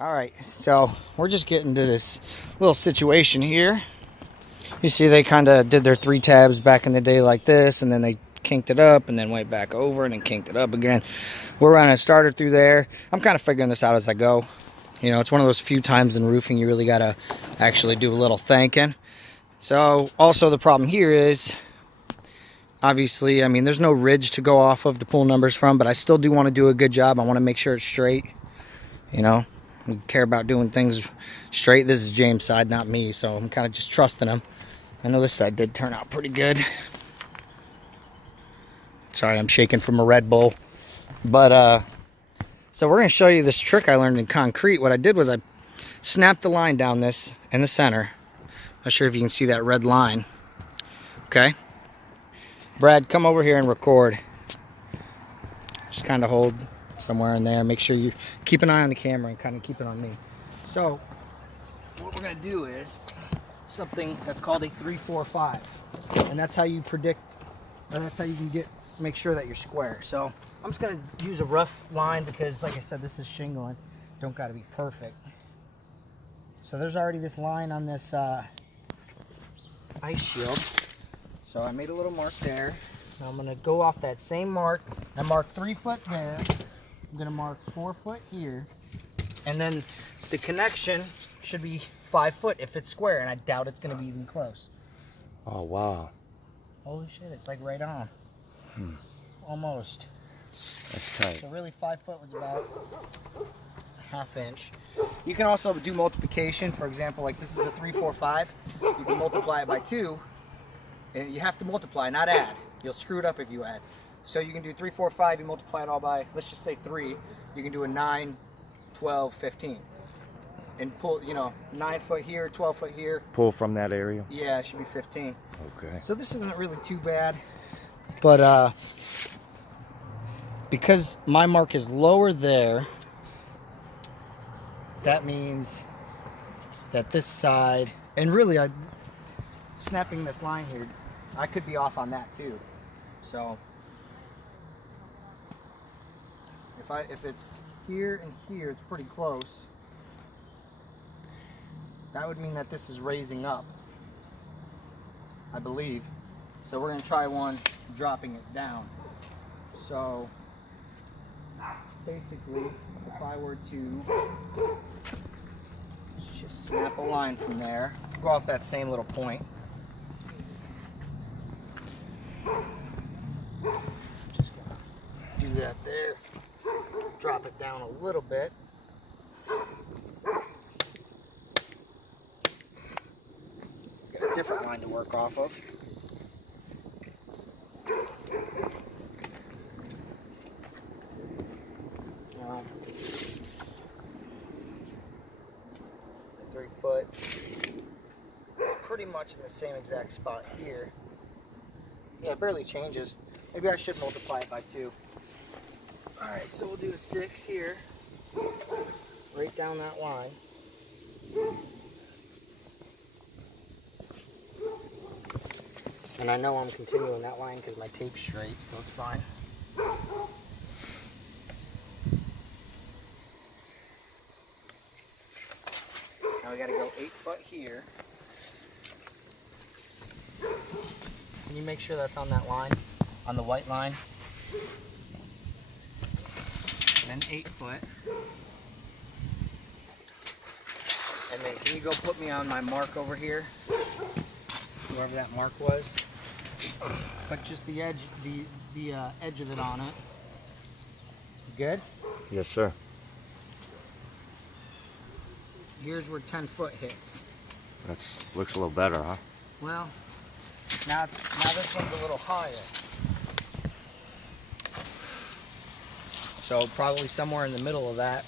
All right, so we're just getting to this little situation here. You see they kind of did their 3 tabs back in the day like this, and then they kinked it up and then went back over and then kinked it up again. We're running a starter through there. I'm kind of figuring this out as I go. You know, it's one of those few times in roofing you really got to actually do a little thinking. So also the problem here is, obviously, I mean, there's no ridge to go off of to pull numbers from, but I still do want to do a good job. I want to make sure it's straight, you know. We care about doing things straight. This is James' side, not me, so I'm kind of just trusting him. I know this side did turn out pretty good. Sorry, I'm shaking from a Red Bull. But, so we're going to show you this trick I learned in concrete. What I did was I snapped the line down this in the center. Not sure if you can see that red line. Okay. Brad, come over here and record. Just kind of hold somewhere in there. Make sure you keep an eye on the camera and kind of keep it on me. So what we're going to do is something that's called a 3-4-5, and that's how you predict, or that's how you can make sure that you're square. So I'm just going to use a rough line because, like I said, this is shingling. Don't got to be perfect. So there's already this line on this ice shield. So I made a little mark there. Now I'm going to go off that same mark. I marked 3 foot there. I'm going to mark 4 foot here. And then the connection should be 5 foot if it's square, and I doubt it's going to be even close. Oh, wow. Holy shit, it's like right on. Almost. That's tight. So really 5 foot was about a ½ inch. You can also do multiplication. For example, like this is a 3-4-5. You can multiply it by 2. And you have to multiply, not add. You'll screw it up if you add. So you can do 3-4-5, you multiply it all by, let's just say 3. You can do a 9, 12, 15. And pull, you know, 9 foot here, 12 foot here. Pull from that area? Yeah, it should be 15. Okay. So this isn't really too bad. But because my mark is lower there, that means that this side, and really snapping this line here, I could be off on that too. So if it's here and here, it's pretty close. That would mean that this is raising up, I believe. So we're going to try one dropping it down. So basically, if I were to just snap a line from there, go off that same little point. Just going to do that there. Drop it down a little bit. Got a different line to work off of. Now, 3 foot, pretty much in the same exact spot here. Yeah, it barely changes. Maybe I should multiply it by 2. Alright, so we'll do a 6 here, right down that line. And I know I'm continuing that line because my tape's straight, so it's fine. Now we gotta go 8 foot here. Can you make sure that's on that line, on the white line? And then 8 foot. And then can you go put me on my mark over here? Wherever that mark was. Put just the edge, the edge of it on it. Good? Yes, sir. Here's where 10 foot hits. That looks a little better, huh? Well, now this one's a little higher. So probably somewhere in the middle of that.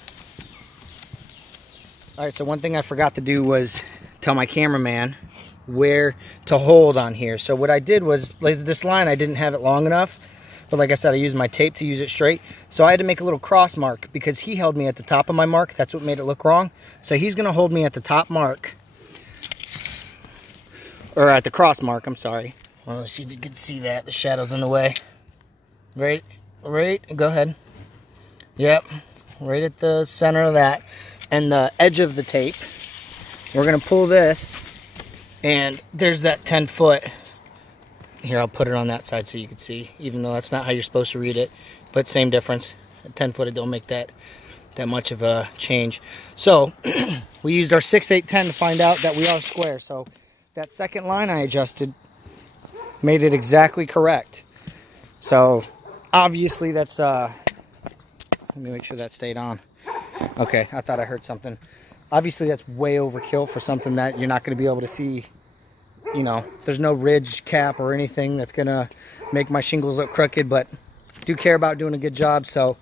Alright, so one thing I forgot to do was tell my cameraman where to hold on here. So what I did was, like this line, I didn't have it long enough. But like I said, I used my tape to use it straight. So I had to make a little cross mark because he held me at the top of my mark. That's what made it look wrong. So he's going to hold me at the top mark. Or at the cross mark, I'm sorry. Well, let's see if you can see that. The shadow's in the way. Right, go ahead. Yep, right at the center of that. and the edge of the tape. We're gonna pull this, and there's that 10-foot. Here, I'll put it on that side so you can see, even though that's not how you're supposed to read it, but same difference. At 10-foot, it don't make that much of a change. So we used our 6, 8, 10 to find out that we are square. So that second line I adjusted made it exactly correct. So obviously that's let me make sure that stayed on. Okay, I thought I heard something. Obviously that's way overkill for something that you're not going to be able to see. You know, there's no ridge cap or anything that's gonna make my shingles look crooked, but I do care about doing a good job. So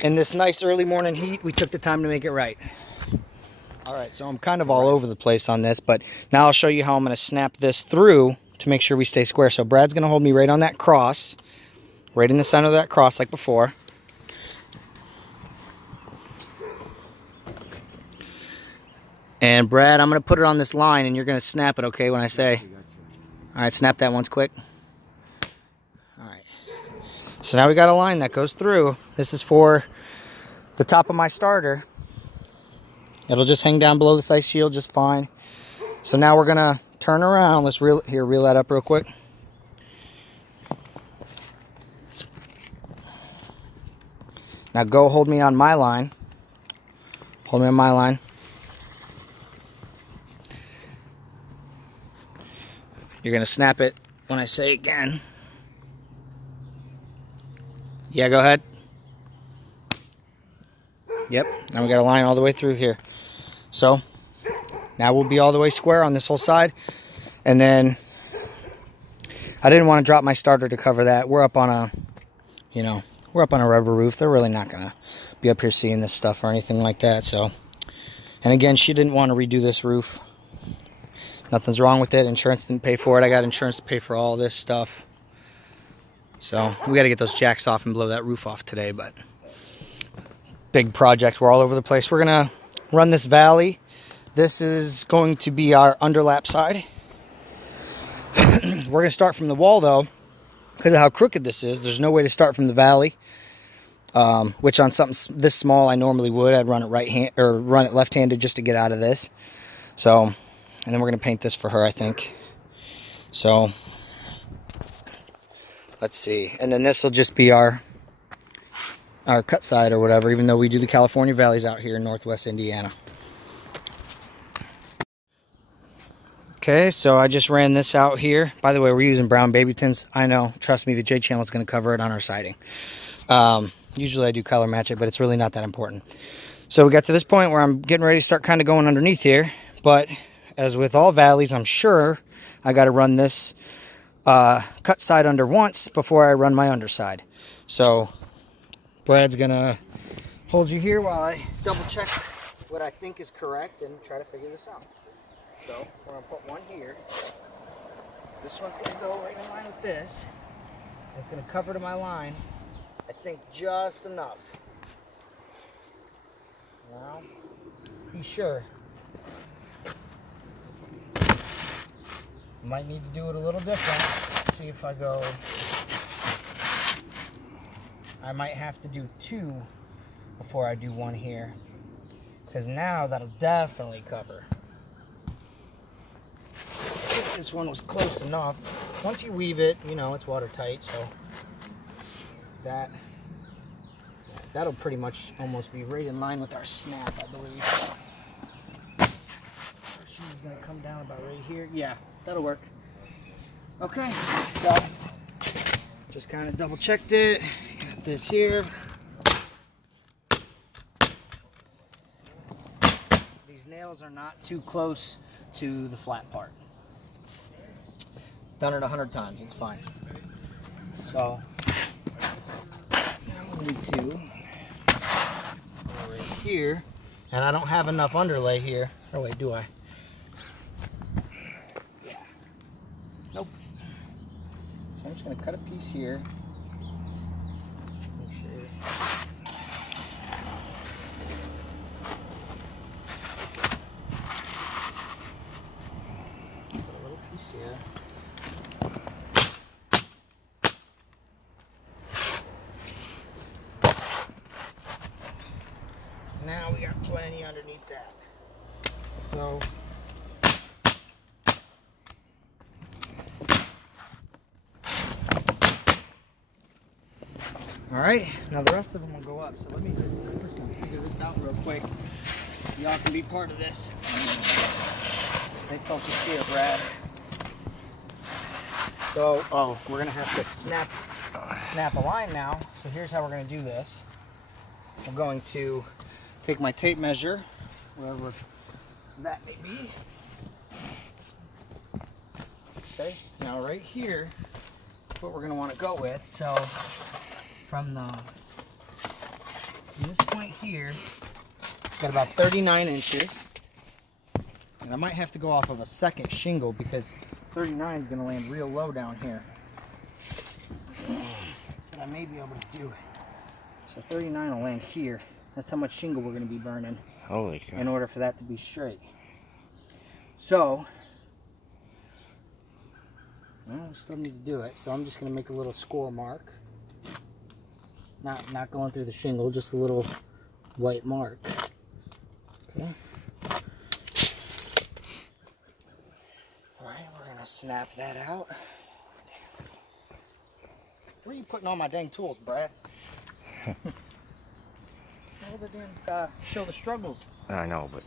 in this nice early morning heat, we took the time to make it right. All right, so I'm kind of all over the place on this, but now I'll show you how I'm gonna snap this through to make sure we stay square. So Brad's gonna hold me right on that cross, right in the center of that cross like before. And Brad, I'm gonna put it on this line and you're gonna snap it, okay, when I say. All right, snap that once quick. All right. So now we got a line that goes through. This is for the top of my starter. It'll just hang down below this ice shield just fine. So now we're gonna turn around. Let's reel that up real quick. Now go hold me on my line. Hold me on my line. You're gonna snap it when I say again. Yeah, go ahead. Yep, now we got a line all the way through here. So now we'll be all the way square on this whole side. And then I didn't want to drop my starter to cover that. We're up on a, you know, we're up on a rubber roof. They're really not gonna be up here seeing this stuff or anything like that. So, and again, she didn't want to redo this roof. Nothing's wrong with it. Insurance didn't pay for it. I got insurance to pay for all this stuff. So we got to get those jacks off and blow that roof off today, but big project. We're all over the place. We're going to run this valley. This is going to be our underlap side. We're going to start from the wall though, because of how crooked this is. There's no way to start from the valley, which on something this small I normally would. I'd run it run it left-handed just to get out of this. So, and then we're going to paint this for her, I think. So, let's see. And then this will just be our cut side or whatever, even though we do the California valleys out here in Northwest Indiana. Okay, so I just ran this out here. By the way, we're using brown baby tins. I know, trust me, the J channel is going to cover it on our siding. Usually I do color match it, but it's really not that important. So we got to this point where I'm getting ready to start kind of going underneath here, but as with all valleys, I'm sure I got to run this cut side under once before I run my underside. So Brad's gonna hold you here while I double check what I think is correct and try to figure this out. So we're gonna put one here. This one's gonna go right in line with this. It's gonna cover to my line, I think just enough. Now, be sure. Might need to do it a little different. Let's see if I go. I might have to do 2 before I do 1 here, because now that'll definitely cover. I think this one was close enough. Once you weave it, you know, it's watertight, so that'll pretty much almost be right in line with our snap, I believe. She's gonna come down about right here. Yeah, that'll work. Okay, so just kind of double checked it. Got this here. These nails are not too close to the flat part. Done it 100 times, it's fine. So now we need to go right here, and I don't have enough underlay here. Oh wait, do I? Nope. So I'm just going to cut a piece here. Make sure. Put a little piece here. Now we got plenty underneath that. So all right, now the rest of them will go up. So let me just first figure this out real quick. Y'all can be part of this. Stay focused here, Brad. So, we're gonna have to snap a line now. So here's how we're gonna do this. I'm going to take my tape measure, wherever that may be. Okay, now right here, is what we're gonna wanna go with. So from this point here, got about 39 inches. And I might have to go off of a second shingle because 39 is going to land real low down here. But I may be able to do it. So 39 will land here. That's how much shingle we're going to be burning. Holy cow. In order for that to be straight. So, well, we still need to do it. So I'm just going to make a little score mark. Not going through the shingle, just a little white mark. Okay. Alright, we're gonna snap that out. Where are you putting all my dang tools, Brad? All the damn show the struggles. I know, but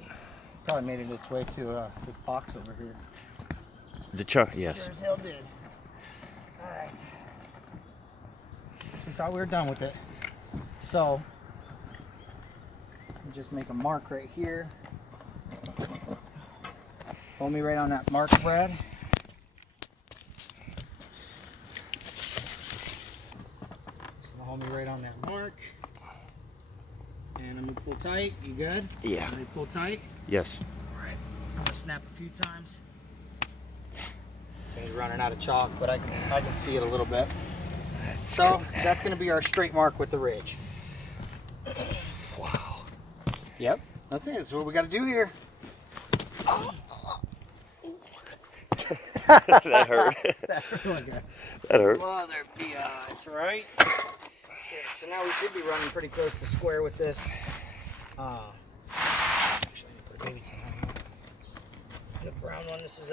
Probably made it its way to this box over here. the chuck, yes. Sure as hell did. Alright. We thought we were done with it. So, just make a mark right here. Hold me right on that mark, Brad. So hold me right on that mark. And I'm gonna pull tight. You good? Yeah. Ready to pull tight? Yes. Alright. I'm gonna snap a few times. This thing's running out of chalk, but I can see it a little bit. So that's going to be our straight mark with the ridge. Wow. Yep, that's it. That's what we got to do here. That hurt. That hurt. That hurt. Mother be eyes, right? Okay, so now we should be running pretty close to square with this. Actually, I'm gonna put a baby tin on here. The brown one. This is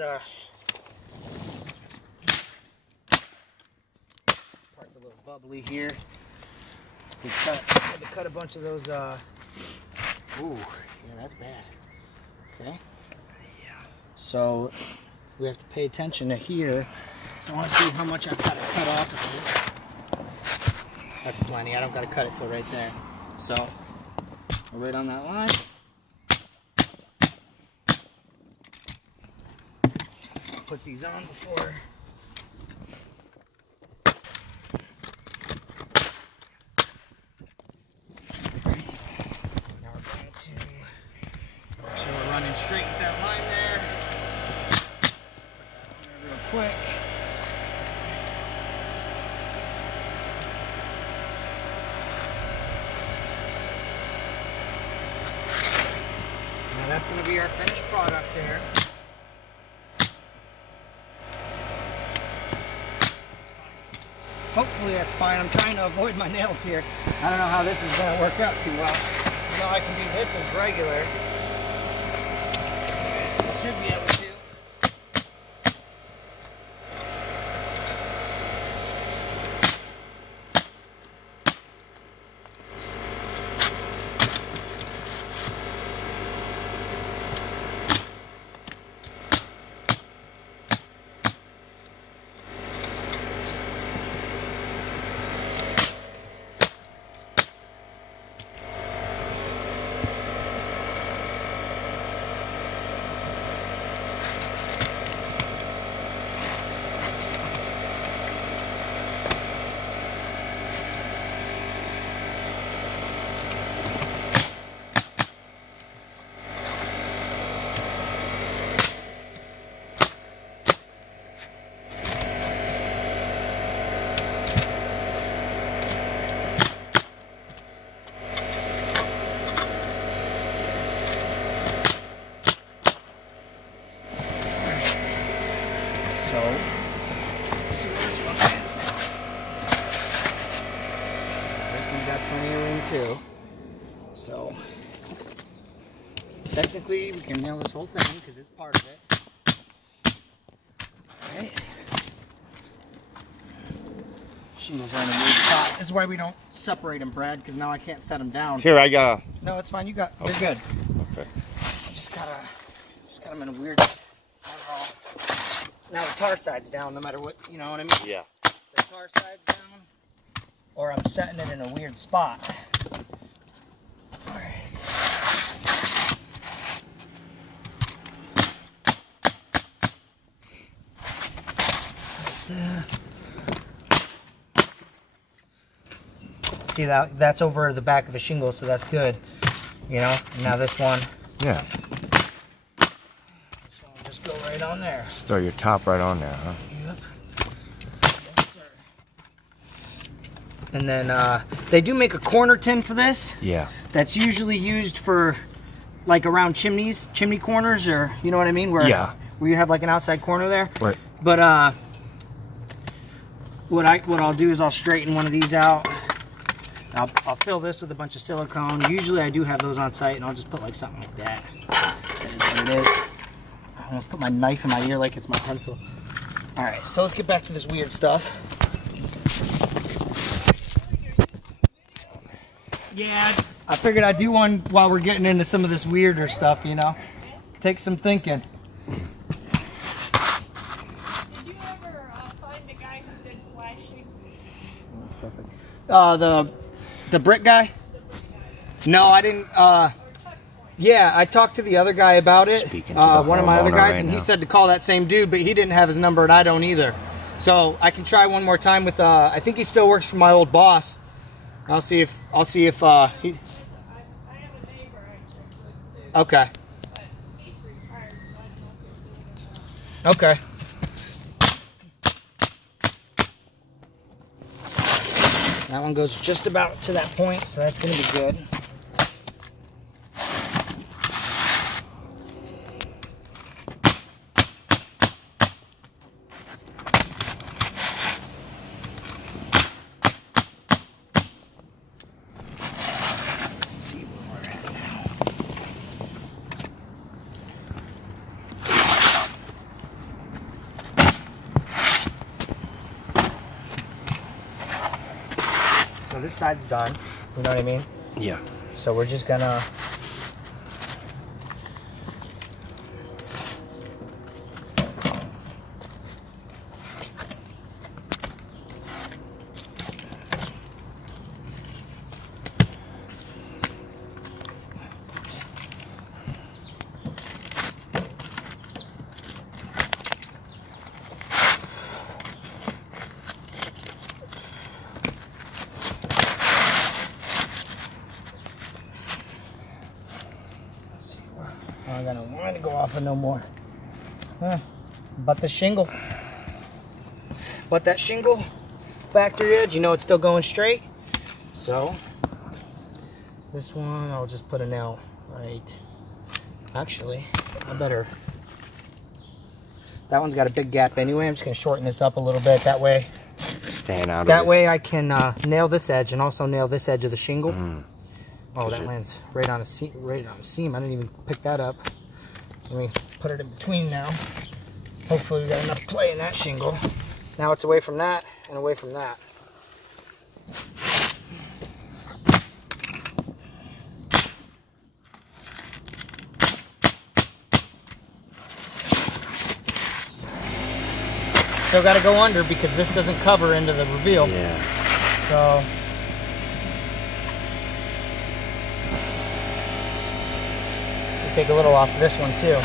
part's a little bubbly here. We had to cut a bunch of those. Ooh, yeah, that's bad. Okay. Yeah. So we have to pay attention to here. So I want to see how much I've got to cut off of this. That's plenty. I don't got to cut it till right there. So we're right on that line. Put these on before. Straight with that line there. Put that on there real quick. Now that's going to be our finished product there. Hopefully that's fine. I'm trying to avoid my nails here. I don't know how this is going to work out too well. You know, I can do this as regular. Should be able to. technically we can nail this whole thing because it's part of it. Alright. Shingles are in a weird spot. This is why we don't separate them, Brad, because now I can't set them down. Here, I got. No, it's fine. You got. Okay. You're good. Okay. I just got them in a weird. Now the tar side's down, no matter what. You know what I mean? Yeah. The tar side's down, or I'm setting it in a weird spot. All right. See that's over the back of a shingle, so that's good. You know. Now this one. Yeah. This one will just go right on there. Just throw your top right on there, huh? Yep. Yes, sir. And then they do make a corner tin for this. Yeah. That's usually used for like around chimney corners, or you know what I mean, where you have like an outside corner there. Right. But what I'll do is I'll straighten one of these out. I'll fill this with a bunch of silicone. Usually I do have those on site, and I'll just put like something like that. That is what it is. I'm gonna put my knife in my ear like it's my pencil. All right, so let's get back to this weird stuff. Yeah, I figured I'd do one while we're getting into some of this weirder stuff, you know? Take some thinking. Did you ever find the guy who did flashing? That's perfect. The brick guy? No, I didn't. Yeah, I talked to the other guy about it. One of my other guys, and he said to call that same dude, but he didn't have his number, and I don't either. So I can try one more time with. I think he still works for my old boss. I'll see if he. I have a neighbor actually. Okay. But he's retired, so I don't know if he'll do it. Okay. That one goes just about to that point, so that's going to be good. Let's see where we're at now. So this side's done, you know what I mean? Yeah. So we're just gonna I'm gonna want to go off of no more. But the shingle. But that shingle, factory edge, you know it's still going straight. So this one, I'll just put a nail right. Actually, I better. That one's got a big gap anyway. I'm just gonna shorten this up a little bit. That way, Staying out of it. that way I can nail this edge and also nail this edge of the shingle. Oh, that you're- lands right on a seam. Right on a seam. I didn't even pick that up. Let me put it in between now. Hopefully, we got enough play in that shingle. Now it's away from that and away from that. Still got to go under because this doesn't cover into the reveal. Yeah. So. Take a little off of this one too.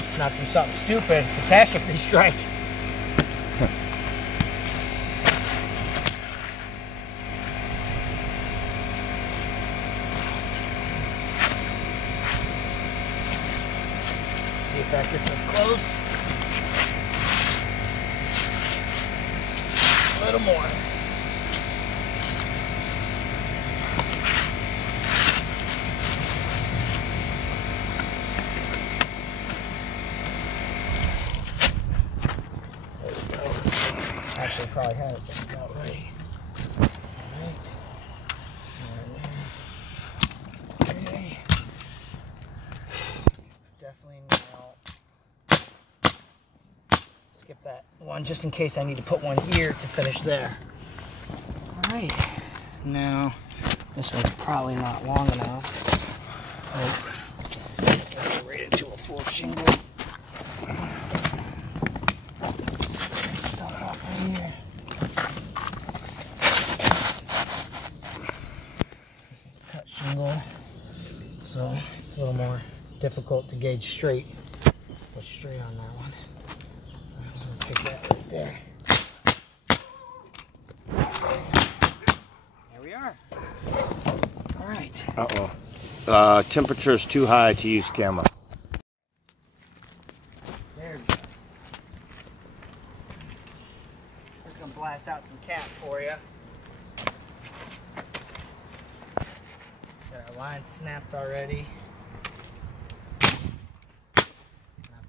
Let's not do something stupid. Catastrophe strike. See if that gets us close. A little more. Actually, probably had it just about right. All right. one just in case I need to put one here to finish there. All right, now this one's probably not long enough. Oh, let's right into a full shingle. Stuff off of here. This is a cut shingle, so it's a little more difficult to gauge straight. Go straight on that one. I'm gonna pick that right there. There we are. All right. Uh-oh. Temperature's too high to use camera. There we go. Just gonna blast out some cat for you. Got our line snapped already.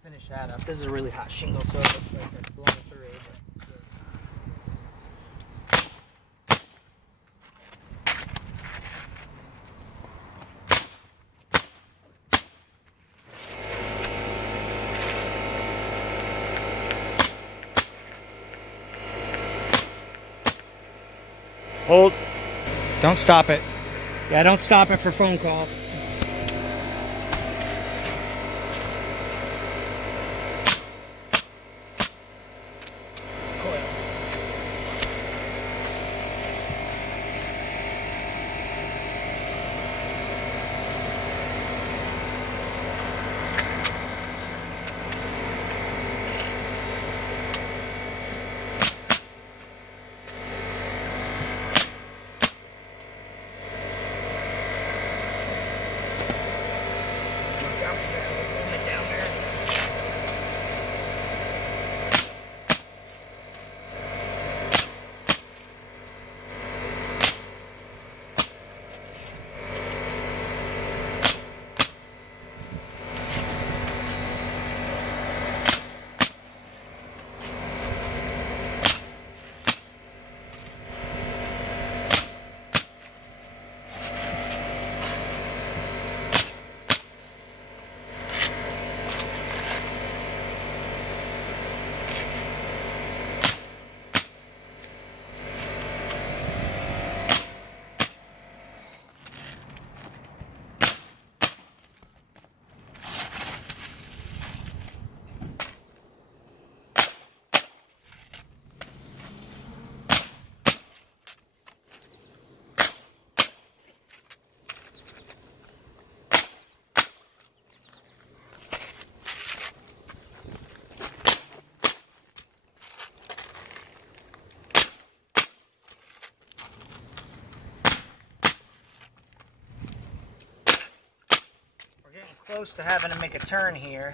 Finish that up. This is a really hot shingle, so it looks like it's blowing through. Hold. Don't stop it. Yeah, don't stop it for phone calls. Close to having to make a turn here,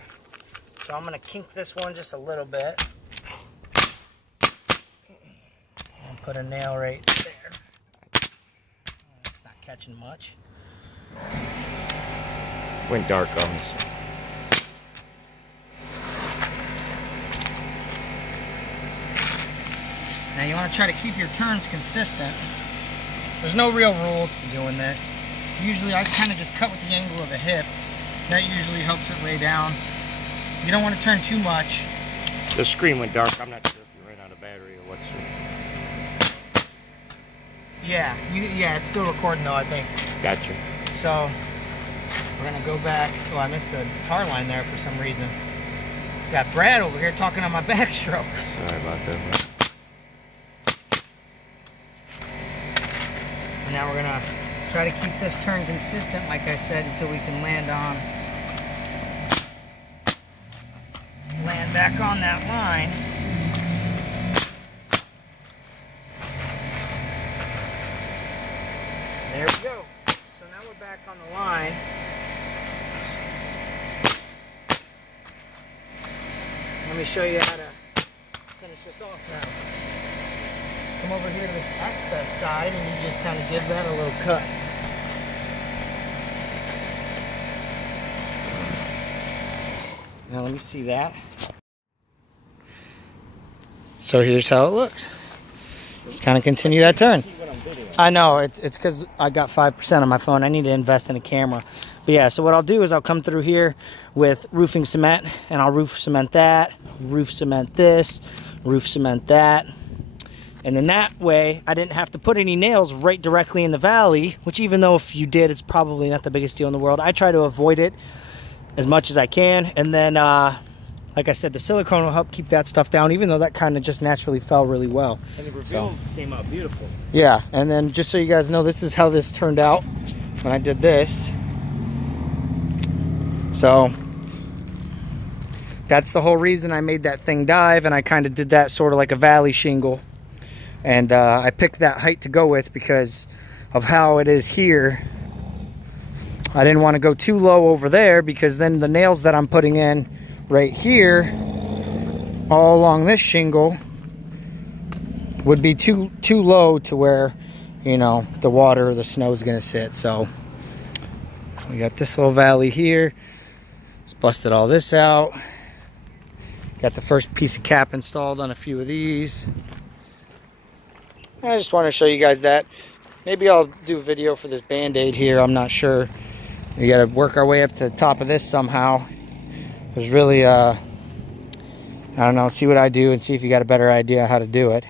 so I'm going to kink this one just a little bit and put a nail right there. It's not catching much. Went dark on this. Now you want to try to keep your turns consistent. There's no real rules to doing this. Usually I kind of just cut with the angle of the hip. That usually helps it lay down. You don't want to turn too much. The screen went dark. I'm not sure if you ran out of battery or what's it. Yeah, yeah, it's still recording though, I think. Gotcha. So we're gonna go back. Oh, I missed the tar line there for some reason. Got Brad over here talking on my backstroke. Sorry about that. And now we're gonna try to keep this turn consistent, like I said, until we can land back on that line. There we go. So now we're back on the line. Let me show you how to finish this off now. Come over here to this access side and you just kind of give that a little cut. Now let me see that. So here's how it looks. Just kind of continue that turn. I know, it's because I got 5% on my phone. I need to invest in a camera. But yeah, so what I'll do is I'll come through here with roofing cement, and I'll roof cement that, roof cement this, roof cement that. And then that way, I didn't have to put any nails right directly in the valley, which even though if you did, it's probably not the biggest deal in the world. I try to avoid it as much as I can. And then, like I said, the silicone will help keep that stuff down, even though that kind of just naturally fell really well. And the reveal came out beautiful. Yeah, and then just so you guys know, this is how this turned out when I did this. So that's the whole reason I made that thing dive, and I kind of did that sort of like a valley shingle. And I picked that height to go with because of how it is here. I didn't want to go too low over there, because then the nails that I'm putting in right here all along this shingle would be too low to where, you know, the water or the snow is going to sit. So we got this little valley here. Just busted all this out. Got the first piece of cap installed on a few of these. I just want to show you guys that. Maybe I'll do a video for this band-aid here. I'm not sure. We got to work our way up to the top of this somehow. There's really, I don't know, see what I do and see if you got a better idea how to do it.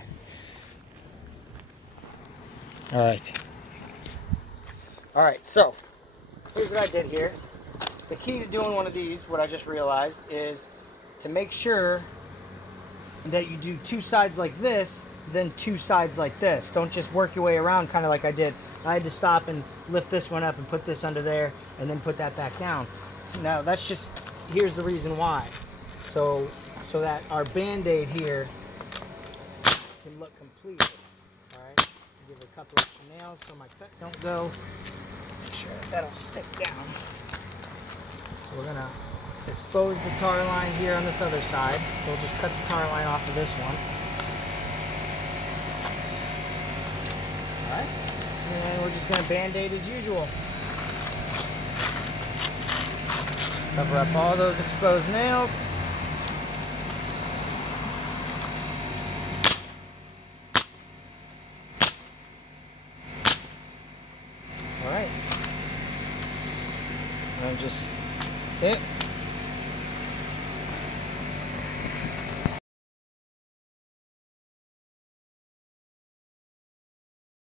All right, so here's what I did here. The key to doing one of these, what I just realized, is to make sure that you do two sides like this, then two sides like this. Don't just work your way around kind of like I did. I had to stop and lift this one up and put this under there and then put that back down. Now that's just, here's the reason why. So that our band-aid here can look complete. All right, give it a couple extra nails so my cut don't go. Make sure that'll stick down. So we're gonna expose the tar line here on this other side. So we'll just cut the tar line off of this one. Alright, and we're just gonna band-aid as usual. Cover up all those exposed nails. Alright. And just, that's it.